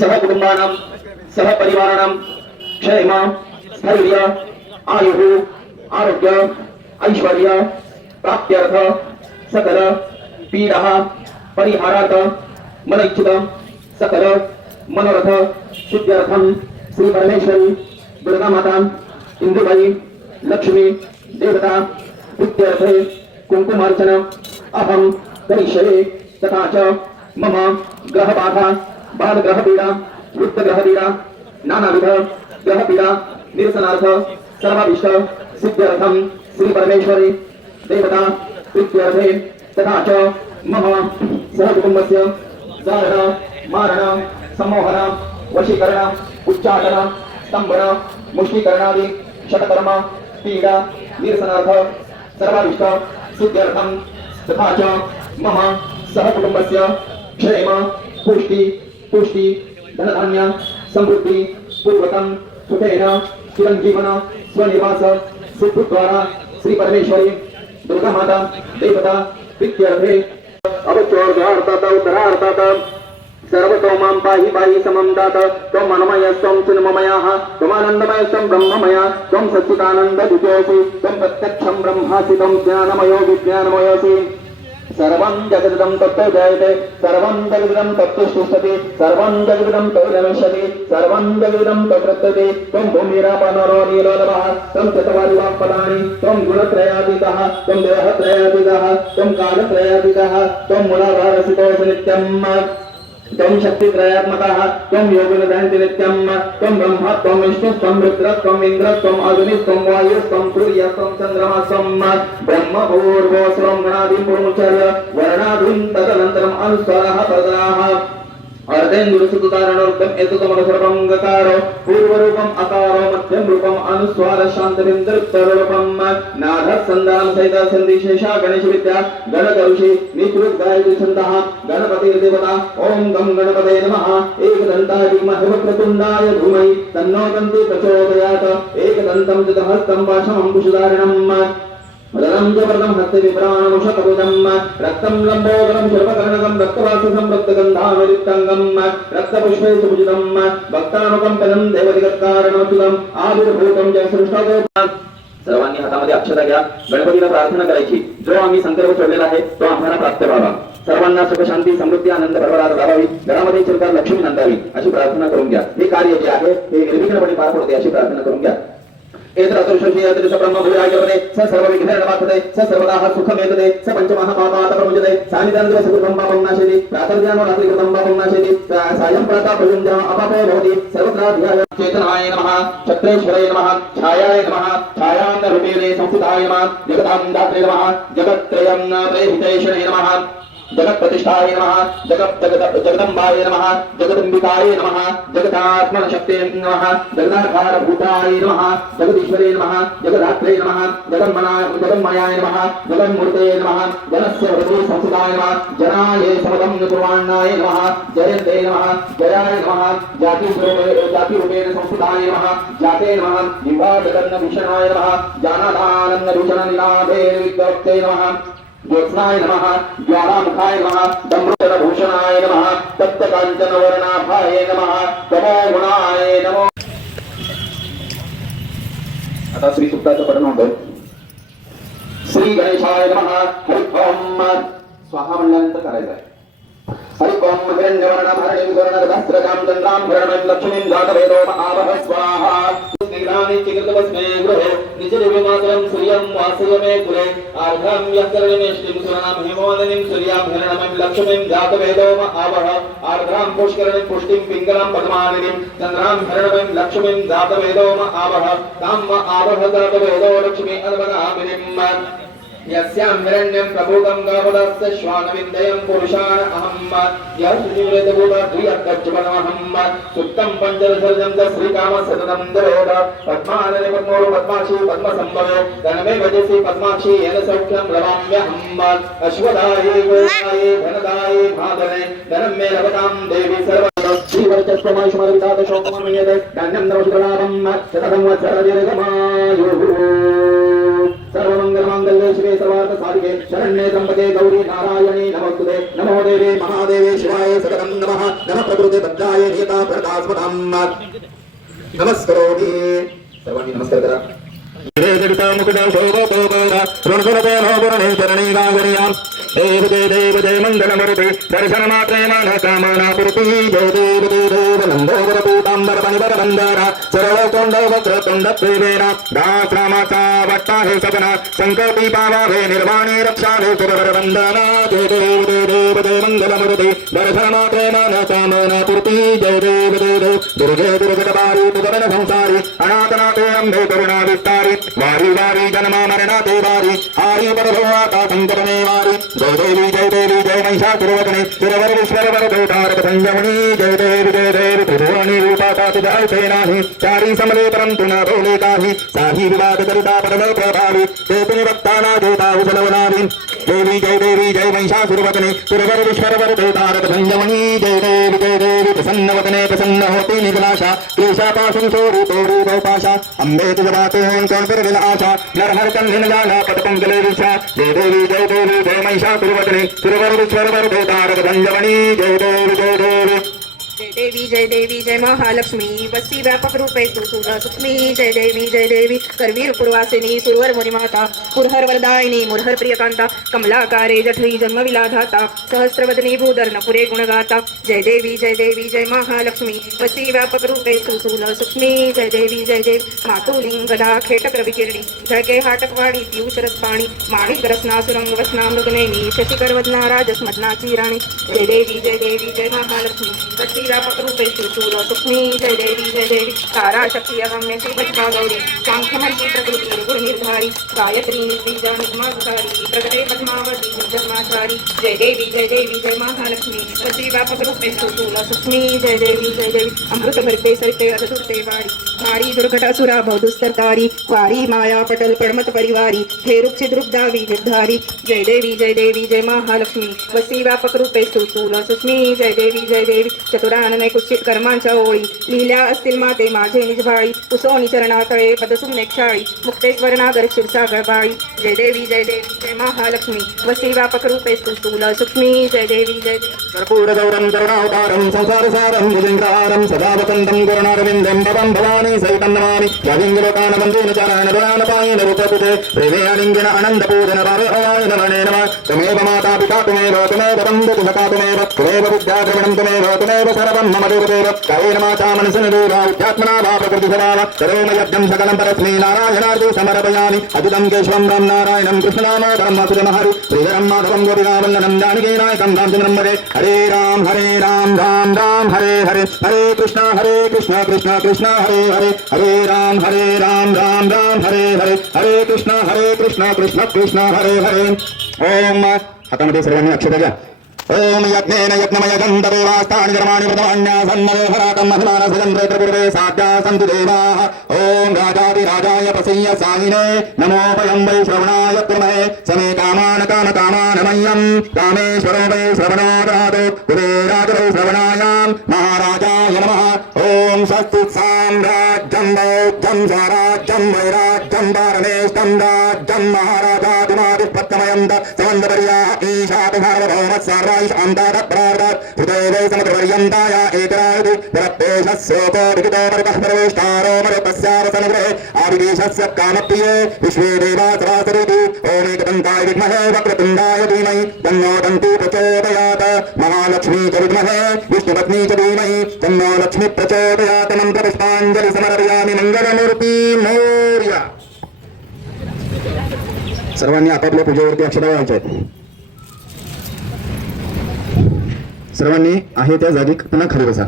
सहकुटुम्बानां सहपरिवाराणां क्षेम स्थैर्य, आयुः, आरोग्य, ऐश्वर्य, प्राप्त्यर्थ, सकल, पीडः, परिहारार्थ मनैच्छित सकल, मनोरथ सिद्ध्यर्थं श्री परमेश्वरी दुर्गा माता इंदुबाई, लक्ष्मी, देवता विद्यार्थे कुंकुमार्चन अहं करिष्ये तथा च मम ग्रहबाधा बालग्रहपीडा वृत्तग्रहपीडा, नानाविध ग्रहपीडा, निरसनार्थ, सर्वाभिष्ट, सिद्ध्यर्थं श्री परमेश्वरी, देवता, प्रीत्यर्थे, तथा च मम सहकुटुम्बस्य जारण मारण सम्मोहन वशीकरण, उच्चाटन, स्तंभन, मुष्टीकरणादि, शतकर्म, पीडा, निरसनार्थ, सर्वाभिष्ट, सिद्ध्यर्थं, तथा च मम सहकुटुम्बस्य क्षेम, पुष्टि पुष्टि, धनधान्य, समृद्धि पूर्वकं सुखेन चिरञ्जीवन स्वनिवास, सिद्धिद्वारा, श्री परमेश्वरी दुर्गा माता देवता प्रीत्यर्थे अवचोर्धार्थत पाहि पाहि समं दात, त्वं त्वं प्रत्यक्षं ब्रह्मासि, त्वं ज्ञानमयो विज्ञानमयोऽसि। सर्वं जगदिदं तत्तो जायते सर्वं जगदिदं तत्तो सुष्ठति सर्वं जगदिदं तो नमिष्यति सर्वं जगदिदं तो प्रत्यते त्वं भूमिरापनरो नीलोलभः त्वं चत्वारिवाक्पदानि त्वं गुणत्रयातीतः त्वं देहत्रयातीतः त्वं कालत्रयातीतः त्वं मूलाधारसितोऽसि नित्यम् त्वं शक्तित्रयात्मकः त्वं योगिनदहन्ति नित्यं त्वं ब्रह्म, त्वं विष्णु, त्वं रुद्र, त्वं इन्द्र त्वम् अग्नि, त्वं वायु, त्वं सूर्य, त्वं चन्द्रमा त्वं ब्रह्म भूर्भोस्वरं गणादिं पुरुमुचर्य वर्णादिं तदनन्तरम् अनुस्वरः तदराः अर्धेन्दुरसुतारणोक्तम् एतुतमनुसर्वं गकारो पूर्वरूपम् अकारो मध्यं रूपम् अनुस्वार शान्तबिन्दुरुत्तररूपम् नाथः सन्दानं सहित सन्धिशेषा गणेशविद्या गणकरुषि निकृत गायति छन्दः गणपतिर्देवता ॐ गं गणपते नमः एकदन्ताय विद्महे वक्रतुण्डाय धीमहि तन्नो दन्ति प्रचोदयात् एकदन्तं चतुर्हस्तं वाशमं कुशधारिणम् मदनं च व्रतं हस्ते विप्राणमुषकभुजं रक्तं लम्बोदरं शर्वकर्णकं रक्तवाससं रक्तगन्धानुरिक्तङ्गं रक्तपुष्पे सुभुजितम् भक्तानुकम्पनं देवदिगत्कारणोचितम् आविर्भूतं च सृष्टगोपा सर्वांनी हातामध्ये अक्षता घ्या गणपतीला प्रार्थना करायची. जो आम्ही संकल्प सोडलेला आहे तो आम्हाला प्राप्त व्हावा. सर्वांना सुख शांती समृद्धी आनंद भरभराट लावावी घरामध्ये चिरकार लक्ष्मी नंदावी अशी प्रार्थना करून घ्या. हे कार्य जे आहे हे निर्विघ्नपणे पार पडते अशी प्रार्थना करून घ्या. ఏతరతుషమియతరిష బ్రహ్మ భూయాగ్యవనే స సర్వ విఘ్నేన మాతదే స సర్వదాహ సుఖమేతదే స పంచమహ పాపాత ప్రముజతే సానిదానంద సుకృతం పాపం నాశయతి ప్రాతర్ధ్యానో రాత్రి కృతం పాపం నాశయతి సాయం ప్రాతా ప్రయుంజ అపాపో భవతి సర్వత్రాధ్యాయ చేతనాయ నమః చక్రేశ్వరాయ నమః ఛాయాయ నమః జగత్రయం जगत् जगत जगदम्बाय नमः, जगदम्बिकाय नमः जगदात्मनशक्ते नमः, जगदाधारभूताय नमः, जगदीश्वरे नमः, जगदात्रे नमः जगन्मना जगन्मयाय नमः जगन्मूर्ते नमः, जनस्य हृदये संस्थिताय नमः, जनाय समदं कुर्वाणाय नमः, जयन्ते नमः, जयाय नमः, जातिरूपे जातिरूपेण संस्थिताय नमः, जाते नमः विभाजकर्णभूषणाय नमः जानादानन्दभूषणनिनादे विद्वक्ते नमः। ज्योत्स्नाय नम ज्वालामुखाय नम दम्भूषणाय नम तप्तकाञ्चनवर्णाभाय नम तमो गुणाय नमो। आता श्री सुप्ताचं पठण होतं. श्री गणेशाय नम हरि स्वाहा म्हणल्यानंतर करायचं आहे. निजनिविमातरं सूर्यं वासय मे कुले आर्धां यः करणिमेष्टिं सुरणां हिमवदनीं सूर्यां लक्ष्मीं जातवेदो आवह आर्द्रां पुष्करणीं पुष्टिं पिङ्गलां पद्मानिनीं चन्द्रां हिरण्मयं लक्ष्मीं जातवेदो आवह तां आवह जातवेदो लक्ष्मी अनवगामिनीम् यस्यां हिरण्यं प्रभूतं गावदस्य श्वानविन्दयं पुरुषाण अहं यशुजीवेदभूतद्रियर्गज्जुवनमहं सुप्तं पञ्चरसर्जं च श्रीकामसततं दरोद पद्मानने पद्माक्षी, पद्मसम्भवे। धनमे भजसि पद्माक्षी, येन सौख्यं लवाम्यहम् अश्वदाये, गोदाये, धनदाये भादने धनं मे लभतां देवी सर्व श्रीवर्चस्वमायुष्मरविदातशोकमन्यते धान्यं नवशुकलाभं शततं वत्सरदीर्घमायुः साधिके शरण्ये त्र्यम्बके गौरी नारायणे नमोस्तुते नमो देवे, महादेवे, शिवाय सकलं नमः। नमः प्रकृते बद्धाय नियता प्रदास्मतां नमस्करोमि। सर्वांनी नमस्कार करा। देव जय देव जय मङ्गलमरुते दर्शनमात्रे मनकामना पुरुति जय देव जय देव नन्दोवर पीताम्बर पणिवर मन्दार सरलकोण्ड वक्रतुण्ड प्रेमेण दास्रामाचा वट्टा हे सपना सङ्कल्पी पावाहे निर्वाणे रक्षाहे सुरवर वन्दना जय देव जय देव जय मङ्गलमरुते दर्शनमात्रे मनकामना पुरुति जय देव जय देव दुर्गे दुर्गतपारी पुतवन संसारी अनाथनाथे अम्बे करुणा विस्तारी वारी वारी जन्मा मरणा ते वारी आर्य परभवाता संकटने वारी जय देवी। त्रिभुवनी रूपा सातु जय नाही चारी समले परंतु न भोले काही साही विवाद करिता परमे प्रभावी देवनी वक्ताना देवता उजलवनावी देवी, जय देवी, जय महिषासुरवदने सुरवर विश्वरवर भूतारक संयमनी जय देवी जय देवी, प्रसन्नवदने प्रसन्न होती निगलाशा क्लेशा पाशं सोरी तोरी बहुपाशा अम्बे तुझबाते होन कौन फिर विल आशा नर हर कंधन जाना पटकं गले विषा जय देवी जय देवी, जय महिषासुरवदने सुरवर विश्वरवर भूतारक संयमनी जय देवी जय देवी। देवी, जय देवी, जय महालक्ष्मी। वस्ती व्यापक रूपे सुसुर सूक्ष्मी जय देवी जय देवी, करवीर पूर्वासिनी, सुरवर मुनिमाता, पुरहर वरदायिनी, मुरहर प्रियकांता, कमलाकारे, जठरी जन्मविलाधाता, सहस्रवदनी भूधर्न पुरे गुणगाता। जय देवी जय देवी, जय महालक्ष्मी। वस्ती व्यापक रूपे सुसूल सूक्ष्मी जय देवी जय देवी मातुलिंगदा खेटक रविकिरणी झळके हाटकवाडी पियुष रसपाणी माणिक रसना सुरंग वसना मृगनेनी शशिकर वदना राजस्मदनाची राणी जय देवी जय देवी, जय महालक्ष्मी। वस्ती सुसूल सूक्ष्मी जय देवी जय देवी तारा शक्ती अगम्य श्रीपतिमा गौरी सांख्यमती प्रकृती गुण निर्धारी गायत्री निर्बीजा निगमाधारी प्रगटे पद्मावती जन्माचारी जय देवी जय देवी जय महालक्ष्मी। रूपे सुसूल सूक्ष्मी जय देवी जय देवी अमृत भरते सरिते अधुरते वारी मारी दुर्घटासुरा बहुदुस्तरकारी वारी माया पटल पडमत परिवारी हे रुक्षि द्रुग्धावी निर्धारी जय देवी जय देवी जय महालक्ष्मी रूपे सुसूल सुस्मी, जय देवी जय देवी। चतुरानने कुशीत कर्मांच्या ओळी लिहिल्या असतील माते माझे निजभाळी उसोनी चरणातळे पदसुमने क्षाळी. मुक्तेश्वर नागर क्षीरसागर बाळी. जय देवी जय देवी, जय महालक्ष्मी. वस्ती व्यापक रूपे सुसूल सूक्ष्मी. जय देवी, जय कर्पूरगौरं, करुणावतारं, संसारसारं भुजङ्गारं सदा वसन्तं करुणारविन्दं भवं भवानी सहितं नमामि रविङ्गलोकानबन्धेन चरणदुरानपायेन रूपपुते प्रेमेऽलिङ्गिन अनन्दपूजन भावहवाय नमने नमः। त्वमेव माता पिता त्वमेव त्वमेव बन्धुतु सखा त्वमेव त्वमेव विद्याद्रवणं त्वमेव त्वमेव सर्वं मम देवदेव कायेन माता मनसन देवा उद्यात्मना वा प्रकृतिस्वभाव करोम सकलं परस्मै नारायणार्थे समर्पयामि। अजितं केशवं राम नारायणं कृष्णनामोदरं वासुदेवहरि, श्रीधरं माधवं गोपिकावन्दनं जानकीनायकं रामचन्द्रं भजे हरे राम हरे राम राम राम, हरे हरे। हरे कृष्ण हरे कृष्ण कृष्ण कृष्ण, हरे हरे। हरे राम हरे राम राम राम, हरे हरे। हरे कृष्ण हरे कृष्ण कृष्ण कृष्ण, हरे हरे। ओम हातामध्ये सर्वांनी अक्षर ओम यज्ञेन यज्ञमय गन्धदेवास्तानि कर्माणि प्रथमान्यासन्मनोहराकं महिमानसजन्त्रे प्रकुर्वे साध्या सन्तु देवाः ॐ राजाधिराजाय प्रसय्य सायिने नमोपयं वै श्रवणाय कुर्महे। समे कामान् कामकामान् मह्यं कामेश्वरो वै श्रवणो ददातु कुबेराज वै श्रवणायां महाराजाय नमः। ॐ स्वस्ति साम्राज्यं बौद्धं स्वराज्यं वैराज्यं प्रार्दात् हृदये आविदेशस्य कामप्रिये विश्वे देवा सरासरिति ओमेकदन्ताय विद्महे वक्रतुण्डाय महालक्ष्मी च विद्महे विष्णुपत्नी च धीमहि तन्नो लक्ष्मी प्रचोदयात् अक्षता व्हायच्या सर्वांनी आहे त्या जागी पुन्हा खाली बसा.